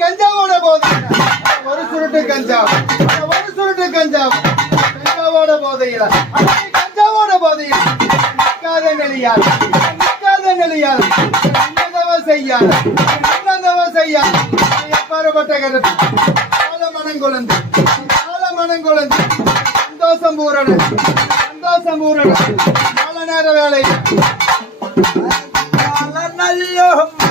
கஞ்சாவோட போதையில ஒரு சுருட்டு கஞ்சா கஞ்சாவோட போதையில கஞ்சாவோட போதையில நிற்காத நிலையால் செய்யாத எப்பாறுபட்ட கருத்து கால மனங்குழந்து சந்தோஷம் பூரண கால நேர வேலை நல்ல